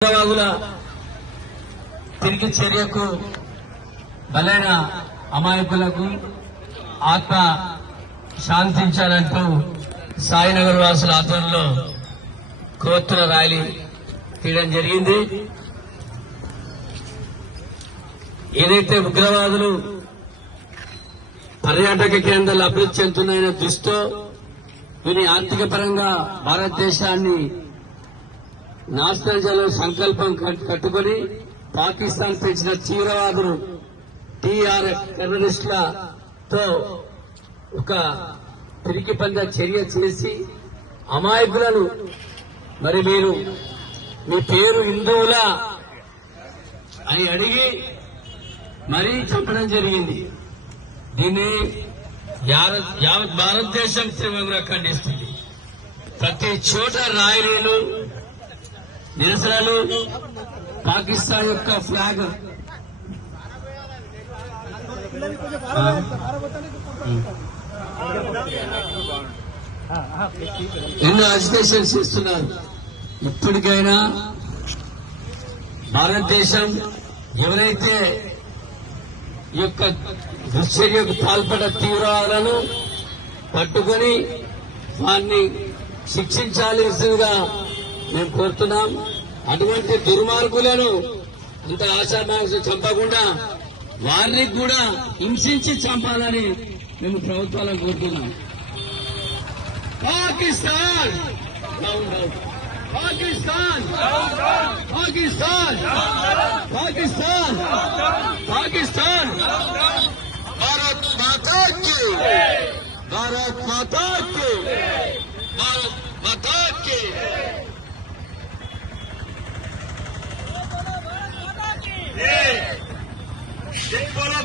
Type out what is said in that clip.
ఉగ్రవాదుల తిరిగి చర్యకు బలైన అమాయకులకు ఆత్మ శాంతించాలంటూ సాయినగర్ వాసుల ఆధ్వర్యంలో కోర్టుల ర్యాలీ తీయడం జరిగింది. ఏదైతే ఉగ్రవాదులు పర్యాటక కేంద్రాలు అభివృద్ధి చెందుతున్నాయనే దృష్టితో వీరి ఆర్థిక పరంగా భారతదేశాన్ని నాశనం సంకల్పం కట్టుకుని కట్టుకొని పాకిస్తాన్ పెంచిన తీవ్రవాదులు టీఆర్ఎస్ టెర్రరిస్టులతో ఒక పిరికి పంద చర్య చేసి అమాయకులను మరి మీరు మీ పేరు హిందువులా అని అడిగి మరీ చెప్పడం జరిగింది. దీన్ని యావత్ యావత్ భారతదేశం తీవ్రంగా ఖండిస్తుంది. ప్రతి చోట రాయలీలు నిరసనలు పాకిస్తాన్ యొక్క ఫ్లాగ్? ఎన్నో అజిటేషన్స్ ఇస్తున్నారు ఇప్పటికైనా భారతదేశం ఎవరైతే ఈ యొక్క దుశ్చర్యకు పాల్పడ తీవ్రవాదులను పట్టుకొని వారిని శిక్షించాల్సిందిగా మేము కోరుతున్నాం అటువంటి దుర్మార్గులను ఇంత ఆశామాంసం చంపకుండా వారిని కూడా హింసించి చంపాలని మేము ప్రభుత్వాలను కోరుతున్నాం. పాకిస్తాన్! పాకిస్తాన్! పాకిస్తాన్! పాకిస్తాన్! పాకిస్తాన్! భారత్ మాతా కి భారత్ మాతా కి భారత్ మాతా కి జై బోలో